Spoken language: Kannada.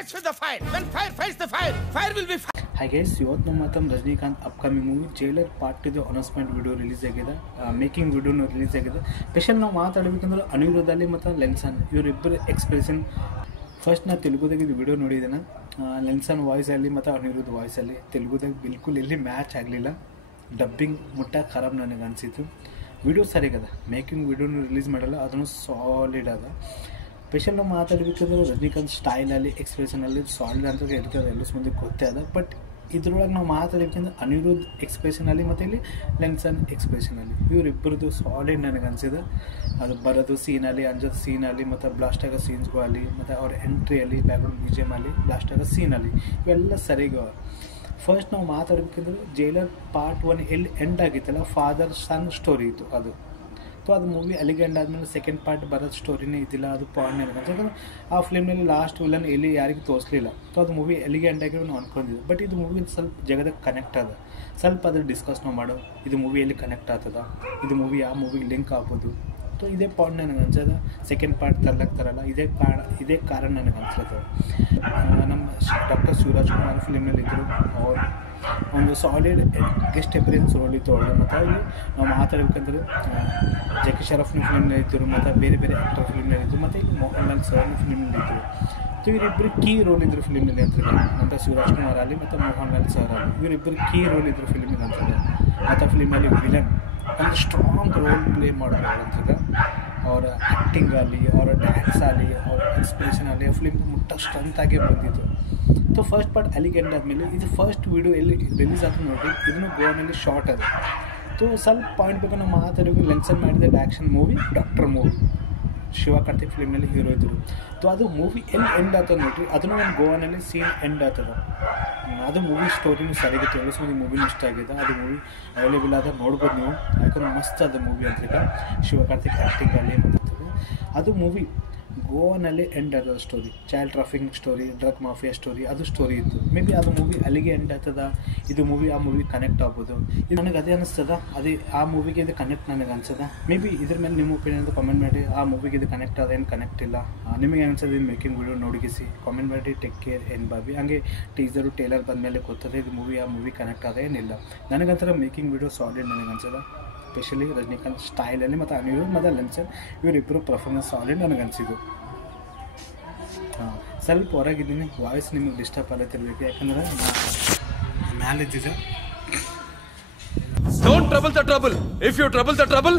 fights with the fire. When fire fights the fire, fire will be fire. Hi guys, ಇವತ್ತು ನಮ್ಮ ಮಾತಮ್ Rajinikanth upcoming movie Jailer part 2 announcement video release ಆಗಿದೆ, ಮೇಕಿಂಗ್ ವಿಡಿಯೋನು ರಿಲೀಸ್ ಆಗಿದೆ. ಸ್ಪೆಷಲ್ ನಾವು ಮಾತಾಡಬೇಕಂದ್ರೆ ಅನಿರುದ್ಧ ಅಲ್ಲಿ ಮತ್ತು ಲೆನ್ಸನ್ ಇವರಿಬ್ಬರು ಎಕ್ಸ್ಪ್ರೆಷನ್. ಫಸ್ಟ್ ನಾನು ತೆಲುಗುದಾಗ ಇದು ವಿಡಿಯೋ ನೋಡಿದ್ದೇನೆ. ಲೆನ್ಸನ್ ವಾಯ್ಸಲ್ಲಿ ಮತ್ತು ಅನಿರುದ್ಧ ವಾಯ್ಸಲ್ಲಿ ತೆಲುಗುದಾಗ ಬಿಲ್ಕುಲ್ ಎಲ್ಲಿ ಮ್ಯಾಚ್ ಆಗಲಿಲ್ಲ. ಡಬ್ಬಿಂಗ್ ಮುಟ್ಟ ಖರಾಬ್ ನನಗೆ ಅನಿಸಿತು. ವಿಡಿಯೋ ಸರಿಯಾಗದ, ಮೇಕಿಂಗ್ ವಿಡಿಯೋನು ರಿಲೀಸ್ ಮಾಡಲ್ಲ, ಅದನ್ನು ಸಾಲಿಡ್ ಅದ. ಸ್ಪೆಷಲ್ ನಾವು ಮಾತಾಡಬೇಕಂದ್ರೆ ರಜನಿಕಾಂತ್ ಸ್ಟೈಲಲ್ಲಿ ಎಕ್ಸ್ಪ್ರೆಷನಲ್ಲಿ ಸಾಲಿಡ್ ಅಂತ ಹೇಳ್ತಾರೆ, ಎಲ್ಲ ಮಂದಿಗೆ ಗೊತ್ತೇ ಅದ. ಬಟ್ ಇದ್ರೊಳಗೆ ನಾವು ಮಾತಾಡಬೇಕಂದ್ರೆ ಅನಿರುದ್ಧ ಎಕ್ಸ್ಪ್ರೆಷನಲ್ಲಿ ಮತ್ತು ಇಲ್ಲಿ ಲೆನ್ಸನ್ ಎಕ್ಸ್ಪ್ರೆಷನಲ್ಲಿ ಇವರಿಬ್ಬರದು ಸಾಲಿಡ್ ನನಗೆ ಅನಿಸಿದೆ. ಅದು ಬರೋದು ಸೀನಲ್ಲಿ, ಅಂಜದ ಸೀನಲ್ಲಿ ಮತ್ತು ಬ್ಲಾಸ್ಟ್ ಆಗೋ ಸೀನ್ಸ್ಗಳಲ್ಲಿ ಮತ್ತು ಅವ್ರ ಎಂಟ್ರಿಯಲ್ಲಿ ಬ್ಯಾಕ್ಗ್ರೌಂಡ್ ಮ್ಯೂಸಿಯಮಲ್ಲಿ ಬ್ಲಾಸ್ಟ್ ಆಗೋ ಸೀನಲ್ಲಿ ಇವೆಲ್ಲ ಸರಿಗ. ಫಸ್ಟ್ ನಾವು ಮಾತಾಡಬೇಕಂದ್ರೆ ಜೈಲರ್ ಪಾರ್ಟ್ 1 ಎಲ್ಲಿ ಎಂಡ್ ಆಗಿತ್ತಲ್ಲ, ಫಾದರ್ ಸನ್ ಸ್ಟೋರಿ ಇತ್ತು ಅದು. ಸೊ ಅದು ಮೂವಿ ಅಲ್ಲಿಗೆ ಎಂಡ್ ಆದಮೇಲೆ ಸೆಕೆಂಡ್ ಪಾರ್ಟ್ ಬರೋದು ಸ್ಟೋರಿನೇ ಇದ್ದಿಲ್ಲ, ಅದು ಪಾಯಿಂಟ್ ನನಗೆ ಯಾಕಂದ್ರೆ ಆ ಫಿಲ್ಮ್ನಲ್ಲಿ ಲಾಸ್ಟ್ ವಿಲನ್ ಎಲ್ಲಿ ಯಾರಿಗೂ ತೋರಿಸಲಿಲ್ಲ. ಸೊ ಅದು ಮೂವಿ ಎಲ್ಲಿಗೆ ಎಂಡ್ ಆಗಿರೋ ನಾವು ಅಂದ್ಕೊಂಡಿದ್ದೆ. ಬಟ್ ಇದು ಮೂವಿ ಸ್ವಲ್ಪ ಜಗದಕ್ಕೆ ಕನೆಕ್ಟ್ ಅದ, ಸ್ವಲ್ಪ ಅದ್ರ ಡಿಸ್ಕಸ್ ನಾವು ಮಾಡೋ, ಇದು ಮೂವಿ ಎಲ್ಲಿ ಕನೆಕ್ಟ್ ಆಗ್ತದ, ಇದು ಮೂವಿ ಆ ಮೂವಿಗೆ ಲಿಂಕ್ ಆಗ್ಬೋದು. ಸೊ ಇದೇ ಪಾಯಿಂಟ್ ನನಗೆ ಅನ್ಸೋದು. ಸೆಕೆಂಡ್ ಪಾರ್ಟ್ ತರ್ಲಾಗ್ತಾರಲ್ಲ, ಇದೇ ಕಾರಣ ನನಗೆ ಅನ್ಸುತ್ತೆ. ನಮ್ಮ ಡಾಕ್ಟರ್ ಶಿವರಾಜ್ ಕುಮಾರ್ ಫಿಲ್ಮ್ನಲ್ಲಿ ಇದ್ದರು, ಅವರು ಒಂದು ಸಾಲಿಡ್ ಗೆಸ್ಟ್ ಅಪಿಯರೆನ್ಸ್ ರೋಲ್ ಇತ್ತು ಅವರು. ಮತ್ತು ಅಲ್ಲಿ ನಾವು ಮಾತಾಡಬೇಕಂದ್ರೆ ಜಕಿ ಶರಫ್ನ ಫಿಲ್ಮ್ನಲ್ಲಿ ಇದ್ದರು, ಮತ್ತು ಬೇರೆ ಬೇರೆ ಆ್ಯಕ್ಟರ್ ಫಿಲ್ಮ್ನಲ್ಲಿ ಇದ್ದರು, ಮತ್ತು ಇಲ್ಲಿ ಮೋಹನ್ ಲಾಲ್ ಸರ್ನ ಫಿಲ್ಮ್ನಲ್ಲಿ ಇದ್ದರು. ಸೊ ಇವರಿಬ್ಬರು ಕೀ ರೋಲ್ ಇದ್ದರು ಫಿಲ್ಮ್ನಲ್ಲಿ ಅಂತಾರೆ. ಮತ್ತು ಶಿವರಾಜ್ ಕುಮಾರ್ ಅಲ್ಲಿ ಮತ್ತು ಮೋಹನ್ ಲಾಲ್ ಸರ್ ಅಲ್ಲಿ ಇವರಿಬ್ಬರು ಕೀ ರೋಲ್ ಇದ್ದರು ಫಿಲ್ಮಿಗೆ ಅಂತಾರೆ. ಮತ್ತು ಫಿಲ್ಮಲ್ಲಿ ವಿಲನ್ ಒಂದು ಸ್ಟ್ರಾಂಗ್ ರೋಲ್ ಪ್ಲೇ ಮಾಡೋರು ಅಂತಾರೆ. ಅವರ ಆ್ಯಕ್ಟಿಂಗ್ ಆಗಲಿ, ಅವರ ಡ್ಯಾನ್ಸ್ ಆಗಲಿ, ಅವ್ರ ಎಕ್ಸ್ಪ್ರೆಷನ್ ಆಗಲಿ ಆ ಫಿಲ್ಮ್ ಮುಟ್ಟ ಸ್ಟ್ರೆಂತಾಗೇ ಬಂದಿತ್ತು. ಸೊ ಫಸ್ಟ್ ಪಾರ್ಟ್ ಅಲ್ಲಿಗೆ ಎಂಡ್ ಆದಮೇಲೆ ಇದು ಫಸ್ಟ್ ವೀಡಿಯೋ ಎಲ್ಲಿ ರಿಲೀಸ್ ಆಗ್ತದೆ ನೋಡಿ, ಇದನ್ನು ಗೋವಾನಲ್ಲಿ ಶಾರ್ಟ್ ಅದು. ಸೊ ಸ್ವಲ್ಪ ಪಾಯಿಂಟ್ ಬೇಕು ನಾವು ಮಾತಾಡೋದು. ಲೆನ್ಸನ್ ಮಾಡಿದ action movie doctor movie, Shiva Karthik ಫಿಲ್ಮ್ನಲ್ಲಿ ಹೀರೋ ಇದ್ದರು. ಸೊ ಅದು ಮೂವಿ ಎಲ್ಲಿ ಎಂಡ್ ಆಗ್ತದೆ ನೋಡಿರಿ, ಅದನ್ನು ಒಂದು ಗೋವಾನಲ್ಲಿ ಸೀನ್ ಎಂಡ್ ಆಗ್ತದೆ. ಅದು ಮೂವಿ ಸ್ಟೋರಿನೂ ಸರಿಯಾಗಿತ್ತು, ಎಲ್ಲ ಮಂದಿ ಮೂವಿನೂ ಇಷ್ಟ ಆಗಿದೆ. ಅದು ಮೂವಿ ಅವೈಲೇಬಲ್ ಆದ ನೋಡ್ಬೋದು ನೀವು, ಯಾಕಂದ್ರೆ ಮಸ್ತ್ ಅದ ಮೂವಿ ಅಂತ. ಶಿವ ಕಾರ್ತಿಕ್ ಆ್ಯಕ್ಟಿಂಗ್ ಅಲ್ಲಿ ಅದು ಮೂವಿ ಗೋವಾನಲ್ಲಿ ಎಂಡ್ ಆದ story, child trafficking story, drug mafia story, ಅದು ಸ್ಟೋರಿ ಇತ್ತು. ಮೇ ಬಿ ಅದು ಮೂವಿ ಅಲ್ಲಿಗೆ ಎಂಡ್ ಆಗ್ತದ, ಇದು ಮೂವಿ ಆ ಮೂವಿ ಕನೆಕ್ಟ್ ಆಗ್ಬೋದು. ಇದು ನನಗೆ ಅದೇ ಅನಿಸ್ತದ, ಅದೇ ಆ ಮೂವಿಗೆ ಇದು ಕನೆಕ್ಟ್ ನನಗೆ ಅನ್ಸದ. ಮೇ ಬಿ ಇದ್ರ ಮೇಲೆ ನಿಮ್ಮ ಒಪಿನಿಯನ್ ಕಮೆಂಟ್ ಮಾಡಿ. ಆ ಮೂವಿಗೆ ಇದು ಕನೆಕ್ಟ್ ಅದ ಏನು ಕನೆಕ್ಟ್ ಇಲ್ಲ, ನಿಮಗೆ ಅನ್ಸೋದು ಇದು ಮೇಕಿಂಗ್ ವಿಡಿಯೋ ನೋಡಿಗಿಸಿ ಕಾಮೆಂಟ್ ಮಾಡಿ. ಟೇಕ್ ಕೇರ್ ಏನು ಬಾಬಿ. ಹಂಗೆ ಟೀಸರು ಟೇಲರ್ ಬಂದಮೇಲೆ ಗೊತ್ತದೆ ಇದು ಮೂವಿ ಆ ಮೂವಿ ಕನೆಕ್ಟ್ ಅದ ಏನಿಲ್ಲ. ನನಗಂತರ ಮೇಕಿಂಗ್ ವಿಡಿಯೋ ಸಾಲಿಡ್ ನನಗೆ ಅನ್ಸದ. ಸ್ಪೆಷಲಿ ರಜನಿಕಾಂತ್ ಸ್ಟೈಲಲ್ಲಿ ಮತ್ತು ಅನಿರುದ್ಧ ಮತ್ತು ಲೆನ್ಸನ್ ಇವರಿಬ್ಬರು ಪರ್ಫಾರ್ಮೆನ್ಸ್ ಸಾಲಿಡ್ ನನಗೆ ಅನಿಸಿದ್ದು. ಸ್ವಲ್ಪ ಹೊರಗಿದ್ದೀನಿ, ವಾಯ್ಸ್ ನಿಮಗೆ ಡಿಸ್ಟರ್ಬ್ ಆಗತ್ತಿರ್ಬೇಕು, ಯಾಕಂದರೆ ಮ್ಯಾಲಿದ್ದಿದೆ. Don't trouble the trouble. If you trouble the trouble